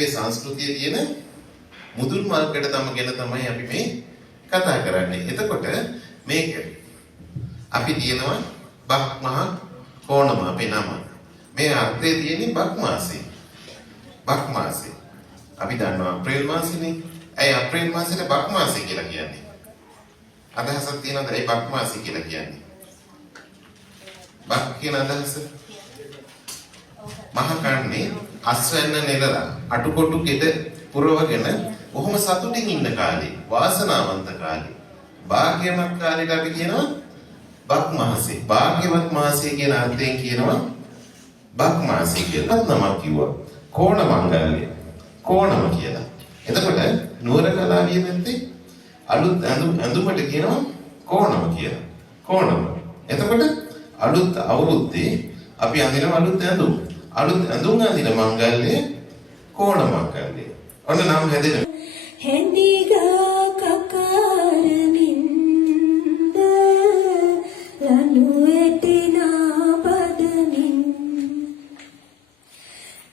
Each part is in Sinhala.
අපේ සංස්කෘතියේ තියෙන මුදුන් මල්කඩ තමගෙන තමයි අපි මේ කතා කරන්නේ. එතකොට මේක අපි කියනවා බක් මහ කොණම අපේ නම. මේ අර්ථය තියෙන්නේ බක් මාසේ. බක් මාසේ. අපි දන්නවා අප්‍රේල් මාසෙනේ. ඇයි අප්‍රේල් මාසෙට බක් මාසේ කියලා කියන්නේ? අදහසක් තියෙනවද ඒ බක් මාසේ කියලා කියන්නේ? බක් කියන අදහස මහ කන්නේ අස්වැන්න නෙලලා අටුකොටු ගෙඩ පුරවගෙන කොහොම සතුටින් ඉන්න කාලේ වාසනාවන්ත කාලේ භාග්‍යවත් කාලේට අපි කියනවා බක් මාසේ. භාග්‍යවත් මාසේ කියන අර්ථයෙන් කියනවා බක් මාසේ කියලා. නමක් කිව්වා කොණ මංගල්‍ය කොණම කියලා. එතකොට නුවර කලාවිය පැත්තේ අලුත් ඇඳුමට කියනවා කොණම කියලා. කොණම. එතකොට අලුත් අවුරුද්දේ අපි අඳින අලුත් ඇඳුම්. අලුත් ඇඳුම් අඳින මංගල්‍ය කොණ මංගල්‍ය. ඔන්න නම් හැදෙන. හැඳිගා කකාරමින්ද ලනු ඇටෙනා බදමින්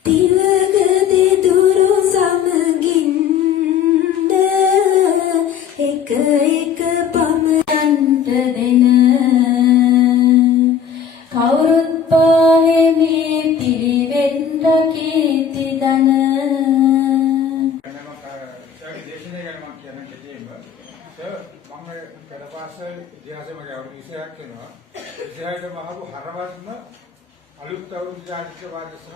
තිවග දෙදුරු සමගින්ද එක එක පමණන්ට දෙන කවුරුත් පාහේ මේ පිරිවෙන්න කීර්ති දන ඉතිහාසෙම ගැවුණු විෂයක් වෙනවා. ඉතිහාසයට මහපු හරවත්ම අලුත් අවුරුදු ජාතික වාද සහ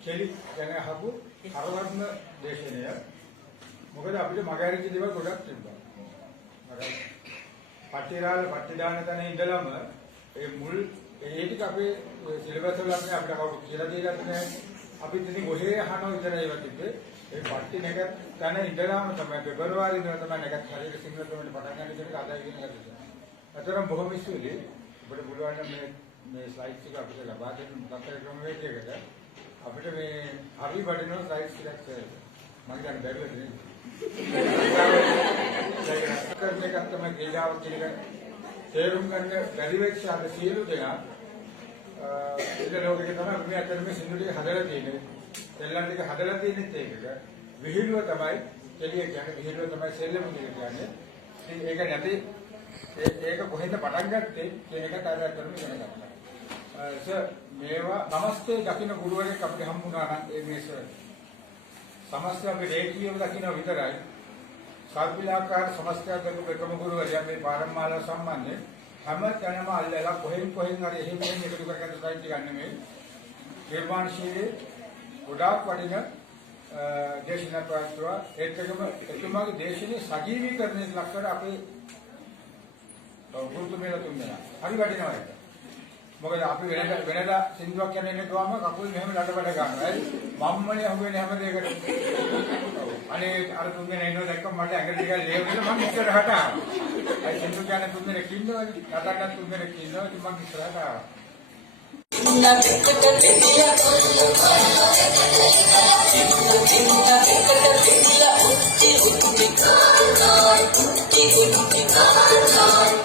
කෙලි ගැන අහපු හරවත්ම දේශනය. මොකද අපිට මගහැරිච්ච දේවල් ගොඩක් තිබ්බා. පටිදාන තැන ඉඳලම ඒ මුල් ඒ ටික අපේ සිලබස් වල අපිට කවුරු කියලා දෙයක් නැහැ. අපි ඉතින් ඔහේ අහනවා විතරයි ඒවා තිබ්බේ. ඒ පට්ටි නැගත් තැන ඉඳලාම තමයි පෙබරවාරි ඉඳලා තමයි නැගත් හරියට සිංහල කමෙන්ට් පටන් ගන්න ඉතින් අදයි කියන ගත්තා. අතරම බොහොම ඉස්සුලි ඔබට පුළුවන් මේ ස්ලයිඩ්ස් එක අපිට ලබා දෙන්න දත්තර ක්‍රමවේදයකට අපිට මේ හරි වටිනා ස්ලයිඩ්ස් ටිකක් මම ගන්න බැරිද නේ. කරන එක තමයි ක්‍රීඩාව කියන එක තේරුම් ගන්න බැරි වෙච්ච අද සියලු දෙනා ඉතින් ලෝකෙක තමයි මේ අතර මේ සින්දු ටික හදලා තියෙන්නේ. සෙල්ලම් ටික හදලා තියෙනෙත් ඒකක විහිළුව තමයි එළිය කියන්නේ විහිළුව තමයි සෙල්ලම කියන්නේ. ඉතින් ඒක නැති ඒක කොහෙන්ද පටන් ගත්තේ කියන එක කාර්යයක් කරමු ඉගෙන ගන්න. සර් මේවා නමස්තේ දකින්න ගුරුවරයෙක් අපිට හම්බුණා නම් ඒ මේස සමස්ත අපි රේඛීයව දකින්න විතරයි. සල්පිලාකාර සමස්තයක් කරපු එකම ගුරුවරයා මේ පාරම්මාලාව සම්බන්ධයෙන් හැම තැනම අල්ලලා කොහෙන් හරි එහෙම එකතු කරගෙන ස්ලයිඩ් ටික ගන්න මේ නිර්මාණශීලී ගොඩාක් වටින දේශනා ප්‍රාස්තුවා ඒකකම එතුමාගේ දේශනේ සජීවීකරණයට ලක් කර අපේ ගුරුතුමීලා තුන්දෙනා හරි වටිනවා ඒක. මොකද අපි වෙනදා සින්දුවක් කියන්නේ නෙතුවම කකුල් මෙහෙම ලඩබඩ ගන්නවා. හරි මම්මනේ අහුවෙන්නේ හැම දෙයකටම. අනේ අර තුන්දෙනා එනවා දැක්කම මට ඇඟට ටිකක් ලේ වෙනවා මම ඉස්සරහට ආවා. අයි සින්දු කියන්නේ තුන්දෙනෙක් ඉන්නවනේ. නටන්න තුන්දෙනෙක් ඉන්නවා ඉතින් මම ඉස්සරහට ආවා.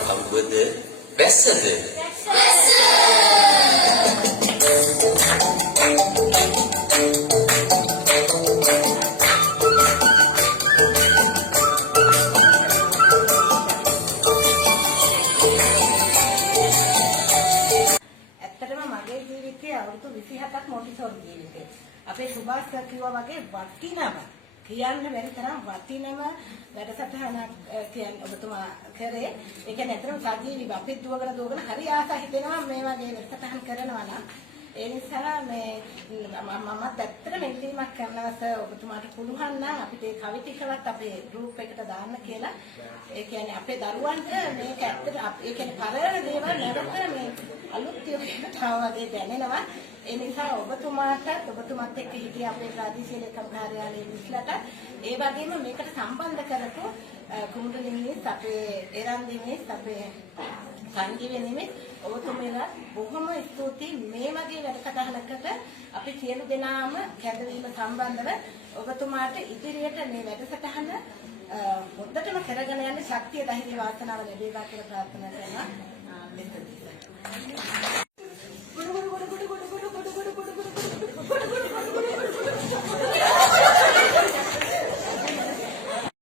අවුද බැස්සද අවුරුදු 27ක් මොන්ටිසෝරි ජීවිතේ. අපේ සුභාස් කිව්වා වගේ වටිනම කියන්න බැරි තරම් වටිනම වැඩසටහනක් කියන්නේ ඔබතුමා කරේ. ඒ කියන්නේ අතරම සජීවීව අපේ දුවගෙන හරි ආස හිතෙනවා මේ වගේ වැඩසටහන් කරනවා නම්. ඒ නිසා මේ මමත් ඇත්තටම ඉල්ලීමක් කරනවා ඔබතුමාට පුළුවන් නම් අපිට ඒ කවි ටිකවත් අපේ ගෲප් එකට දාන්න කියලා. ඒ කියන්නේ අපේ දරුවන්ට මේක ඇත්තට ඒ කියන්නේ පරණ දේවල් නැවත මේ අලුත් යුගයකට ආවගේ දැනෙනවා. ඒ නිසා ඔබතුමාත් එක්ක හිටිය අපේ ප්‍රාදේශීය ලේකම් කාර්යාලයේ විශ්ලට ඒ වගේම මේකට සම්බන්ධ කරපු කුමුදුලිනිස් අපේ එරන්දිනිස් අපේ සංජීවනිස් ඔබතුමීලා බොහොම ස්තුතියි මේ වගේ වැඩසටහනකට අපි සියලු දෙනාම කැඳවීම සම්බන්ධව ඔබතුමාට ඉදිරියට මේ වැඩසටහන හොඳටම කරගෙන යන්න ශක්තිය ධෛර්ය වාසනාව ලැබේවා කියලා ප්‍රාර්ථනා කරනවා.